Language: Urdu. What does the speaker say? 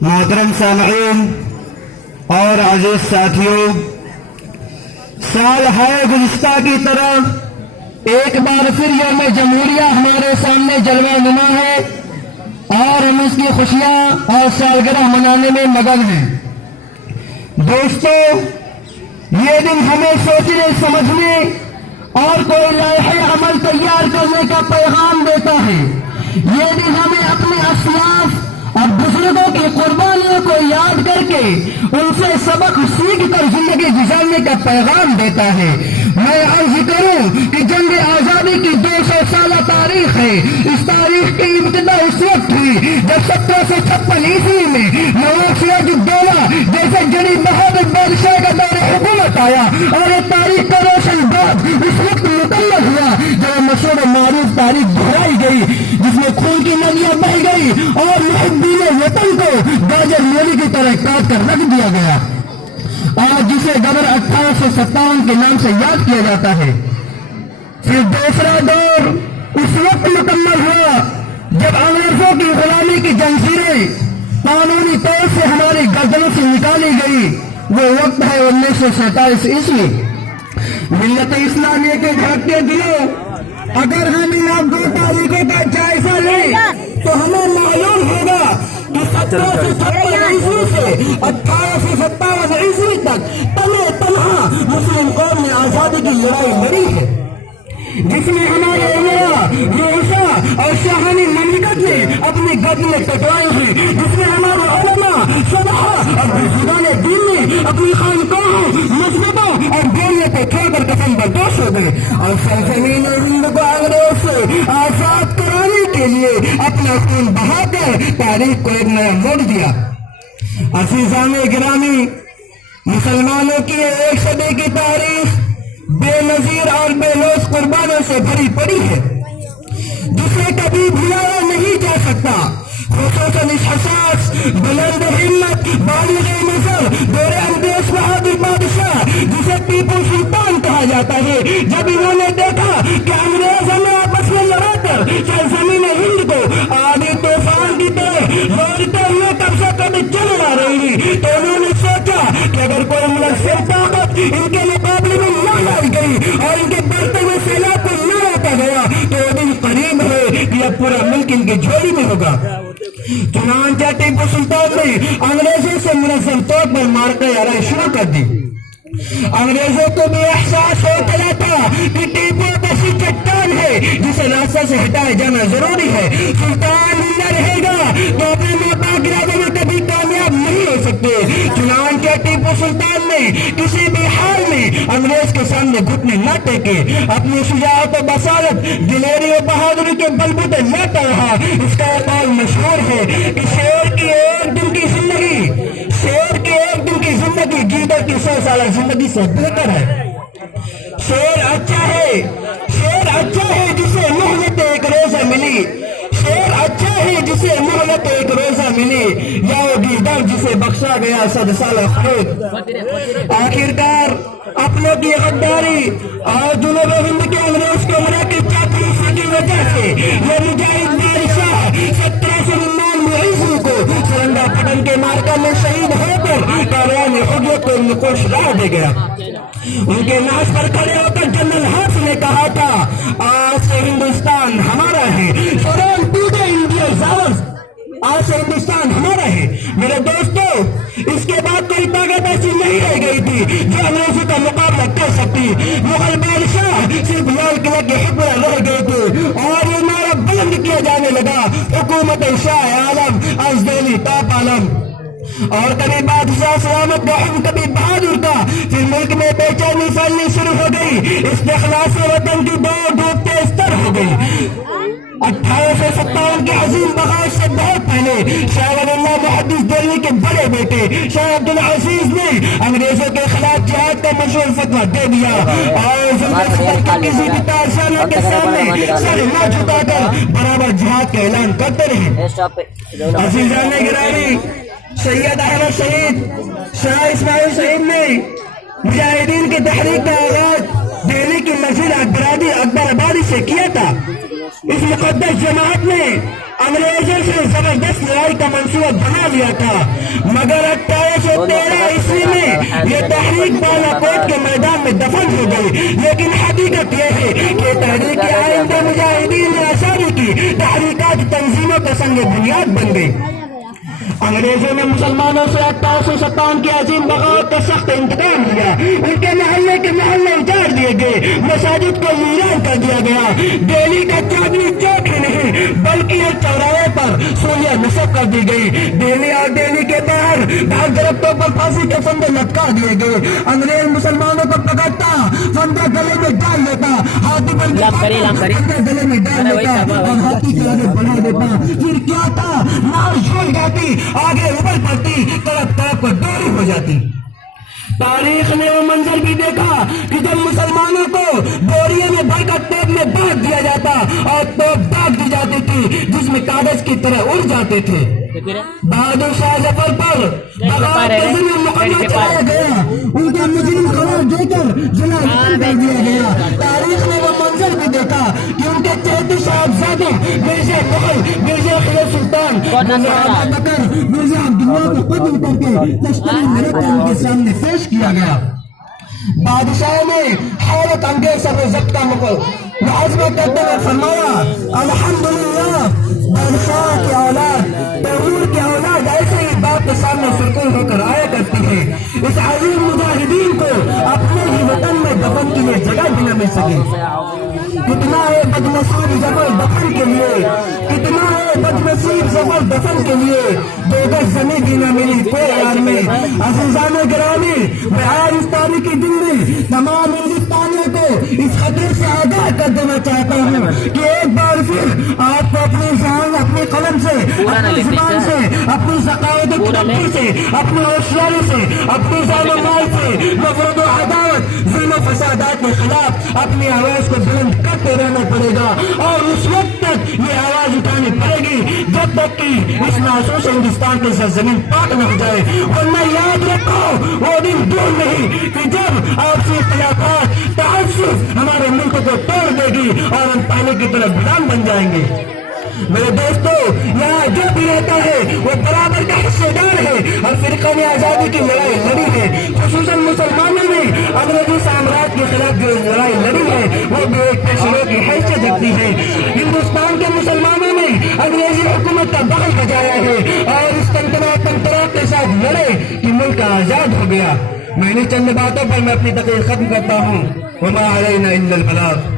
محترم سامعین اور عزیز ساتھیوں، سال ہے گزشتہ کی طرح ایک بار پھر یوم جمہوریہ ہمارے سامنے جلوہ نما ہے اور ہم اس کی خوشیاں اور سالگرہ منانے میں مگن ہیں۔ دوستو، یہ دن ہمیں سوچنے سمجھنے اور کوئی لائحہ عمل تیار کرنے کا پیغام دیتا ہے۔ یہ دن ہمیں اپنے اسلاف اور بزرگوں کی قربانیوں کو یاد کر کے ان سے سبق سیکھ کر زندگی گزارنے کا پیغام دیتا ہے۔ میں عرض کروں کہ جنگ آزادی کی 200 سالہ تاریخ ہے۔ اس تاریخ کی ابتدا اس وقت ہوئی جب 1756 عیسوی میں نواب سراج الدولہ جیسے جڑی بہادر بادشاہ کا دور حکومت آیا، اور یہ تاریخ کا روشن باب اس وقت مکمل ہوا جب مشہور و معروف تاریخ دہرائی گئی، جس میں خون کی ندیاں بہہ گئی اور محبین وطن کو گاجر مولی کی طرح کاٹ کر رکھ دیا گیا، اور جسے گبر 1857 کے نام سے یاد کیا جاتا ہے۔ پھر دوسرا دور اس وقت مکمل ہوا جب انگریزوں کی غلامی کی جنزیریں قانونی طور سے ہماری گردنوں سے نکالی گئی۔ وہ وقت ہے 1947 عیسوی۔ ملت اسلامیہ کے جھاگتے دلوں، اگر ہم ان 2 تاریخوں کا جائزہ لیں تو ہمیں معلوم ہوگا کہ 1756 عیسوی سے 1857 عیسوی تک تنہا مسلم قوم نے آزادی کی لڑائی لڑی ہے، جس میں ہمارے امراء، رؤساء اور شاہانی مملکت نے اپنی گردنیں کٹوائی ہیں، جس میں ہمارے علماء، شجاع اور بزرگان دین نے اپنی خانقاہوں، مسجدوں اور گولیوں کو چھوڑ کر قسم بردوش ہو گئے، اور سرزمین ہند کو انگریز سے آزاد کرانے کے لیے اپنا خون بہا کر تاریخ کو ایک نیا موڑ دیا۔ عزیزان گرامی، مسلمانوں کی 1 صدی کی تاریخ بے نظیر اور بے لوث قربانوں سے بھری پڑی ہے، جسے کبھی بھلایا نہیں جا سکتا، خصوصاً اس حساس، بلند ہمت، بالغ نظر دور اندیش بہادر بادشاہ جسے ٹیپو سلطان کہا جاتا ہے، جب انہوں نے دیکھا کہ انگریز ہمیں آپس میں لڑا کر سرزمین ہند کو آدھی طوفان کی طرح لوٹتے ہوئے قبضہ کرنے چل آ رہی ہے، تو انہوں نے سوچا کہ اگر کوئی منحصر طاقت ان کے مقابلے میں نہ لائی گئی اور ان کے بڑھتے ہوئے سیلاب کو نہ روکا گیا تو وہ دن قریب ہے کہ اب پورا ملک ان کی جھولی میں ہوگا۔ چنانچہ ٹیپو سلطان نے انگریزوں سے منظم طور پر مارکہ لڑائی شروع کر دی۔ انگریزوں کو بھی احساس ہو چلا تھا کہ ٹیپو ایسی چٹان ہے جسے راستہ سے ہٹایا جانا ضروری ہے۔ سلطان زندہ رہے گا تو اپنے موٹا گرادوں میں کبھی کامیاب نہیں ہو سکتے۔ چنانچہ ٹیپو سلطان نے کسی بھی حال میں انگریز کے سامنے گھٹنے نہ ٹیکے، اپنی شجاعت و بصارت، دلیری و بہادری کے بلبوتے لاتا رہا۔ اس کا قول مشہور ہے کہ شیر کی ایک دن کی گیدڑ کی 100 سالہ زندگی سے بہتر ہے۔ شیر اچھا ہے جسے مہلت ایک روزہ ملی، شیر اچھا ہے جسے مہلت ایک روزہ ملی، یا وہ گیدڑ جسے بخشا گیا 100 سالہ خود۔ آخرکار اپنوں کی غداری اور جنوب ہند کے انگریز کو مراکز چاپلوسی کی وجہ سے یہ مجاہد بادشاہ 1799 عیسوی کو سرنگا پٹن کے مارکہ میں شہید ہو کر کاروان حریت کو نقوش راہ دے گیا۔ ان کے ناز پر کھڑے ہو کر جنرل ہارس نے کہا تھا، آج سے ہندوستان ہمارا ہے، فورن ٹوڈے انڈیا زاوز، آج سے ہندوستان ہمارا ہے۔ میرے دوستو، اس کے بعد کوئی طاقت ایسی نہیں رہ گئی تھی جو انگریزوں کا مقابلہ کر سکتی۔ مغل بادشاہ صرف لال قلعہ کے حکمراں رہ گئے تھے اور یہ نعرہ بلند کیا جانے لگا، حکومت شاہ عالم از دہلی تاپ عالم۔ اور کبھی بادشاہ سلامت کا حکم، کبھی بہادر کا۔ پھر ملک میں بے چینی پھیلنی شروع ہو گئی، استخلاص وطن کی دوڑ ڈوبتے استر ہو گئی۔ 1857 کے عظیم بغاوت سے بہت پہلے شاہ ولی اللہ محدث دہلی کے بڑے بیٹے شاہ عبدالعزیز نے انگریزوں کے خلاف جہاد کا مشہور فتویٰ دے دیا، اور کسی بھی تارشانوں کے سامنے سر نہ جھکا کر برابر جہاد کا اعلان کرتے رہے۔ عزیزان گرامی، سید احمد شہید، شاہ اسماعیل شہید نے مجاہدین کی تحریک کا آغاز دہلی کی مسجد اکبر آبادی سے کیا تھا۔ اس مقدس جماعت نے انگریزوں سے زبردست لڑائی کا منصوبہ بنا لیا تھا، مگر 1813 عیسوی میں یہ تحریک بالا کوٹ کے میدان میں دفن ہو گئی۔ لیکن حقیقت یہ ہے کہ تحریک آئندہ مجاہدین نے آزادی کی تحریکات تنظیموں کا سنگ بنیاد بن گئی۔ انگریزوں نے مسلمانوں سے 1857 کی عظیم بغاوت کا سخت انتقام لیا، ان کے محلے کے محلے اجاڑ دیے گئے، مساجد کو ویران کر دیا گیا، دہلی کا چاندنی چوک ہی نہیں بلکہ ایک چوراہے پر سولیاں نصب کر دی گئی، دہلی اور دہلی کے باہر بھاگ درختوں پر پھانسی کے فندے لٹکا دیے گئے۔ انگریز مسلمانوں کو پکڑتا، فندہ گلے میں ڈال لیتا، ہاتھی پر گلے میں ڈال لیتا اور ہاتھی کے آگے بڑھا دیتا، پھر کیا تھا، ناؤ جھول جاتی، آگے ابھر پڑتی، طرف طرف پر ڈوری ہو جاتی۔ تاریخ نے وہ منظر بھی دیکھا کہ جب مسلمانوں کو بوریے میں بھر کر توپ میں باندھ دیا جاتا اور توپ داغ دی جاتی تھی جس میں کاغذ کی طرح اڑ جاتے تھے۔ بہادر شاہ ظفر پر بغاوت کے ذریعے مقدمہ چلایا گیا، ان کے مجرم قرار دے کر جنازہ کر دیا گیا۔ تاریخ نے وہ منظر بھی دیکھا کہ ان کے چہتے صاحبزادے مرزا مغل، مرزا خیر سلطان، مرزا ابو بکر، مرزا عبداللہ کو قتل کر کے تشکیل میں رکھ کر ان کے سامنے پیش کیا گیا۔ بادشاہ نے حیرت انگیز صبر و ضبط کا محاذہ کرتے ہوئے فرمایا، الحمدللہ بادشاہ کی اولاد، تیمور کی اولاد ایسے ہی باپ کے سامنے سرکوب ہو کر آیا کرتی ہے۔ اس عظیم مجاہدین کو اپنے ہی وطن میں دفن کے لیے جگہ بھی نہ مل سکی۔ کتنا ہے بدنصیب ظفر دفن کے لیے، کتنا ہے بدنصیب ظفر دفن کے لیے، 2 گز زمین بھی نہ ملی کوئی یار میں۔ عزیزان گرامی، میں آج اس تاریخی دن میں تمام ہندوستانیوں کو اس خطرے سے آگاہ کر دینا چاہتا ہوں کہ ایک بار پھر آپ کو اپنی ذہن، اپنی قلم سے، اپنی زبان سے، اپنی ذکاوت ترقی سے، اپنی ہوشیاری سے، اپنی جان و مال سے نفرت و عداوت، ظلم و فسادات کے خلاف اپنی آواز کو بلند کرتے رہنا پڑے گا، اور اس وقت تک یہ آواز اٹھانی پڑے گی جب تک کہ اس محسوس ہندوستان کی سرزمین پاک نہ ہو جائے۔ ورنہ یاد رکھو وہ دن دور نہیں کہ جب آپسی اختلافات، تعصب ہمارے ملک کو توڑ دے گی اور ہم پانی کی طرف غلام بن جائیں گے۔ میرے دوستو، یہاں جو بھی رہتا ہے وہ برابر کا حصہ دار ہے اور فرقہ نے آزادی کی لڑائی لڑی ہے۔ خصوصاً مسلمانوں نے انگریزی سامراج کے خلاف جو لڑائی لڑی ہے وہ بھی ایک پیشرو کی حیثیت رکھتی ہے۔ ہندوستان کے مسلمانوں نے انگریزی حکومت کا بغل بجایا ہے اور اس تنطرہ کے ساتھ لڑے کہ ملک آزاد ہو گیا۔ میں نے چند باتوں پر میں اپنی تقریر ختم کرتا ہوں۔ وما علینا الا البلاغ۔